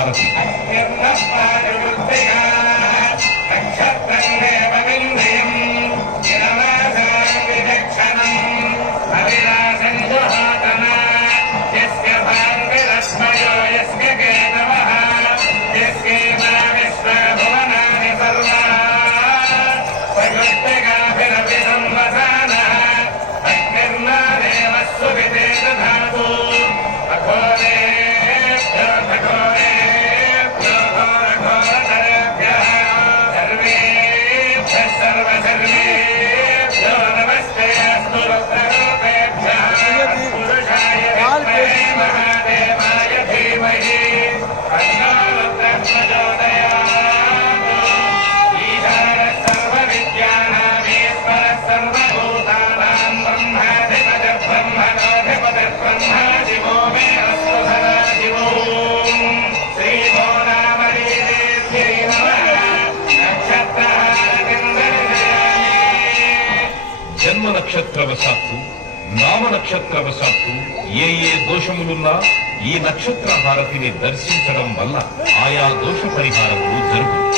హారతి. జన్మ నక్షత్రవశాత్తు, నామ నక్షత్రవశాత్తు ఏ దోషములున్నా ఈ నక్షత్ర హారతిని దర్శించడం వల్ల ఆయా దోష పరిహారములు జరుగుతాయి.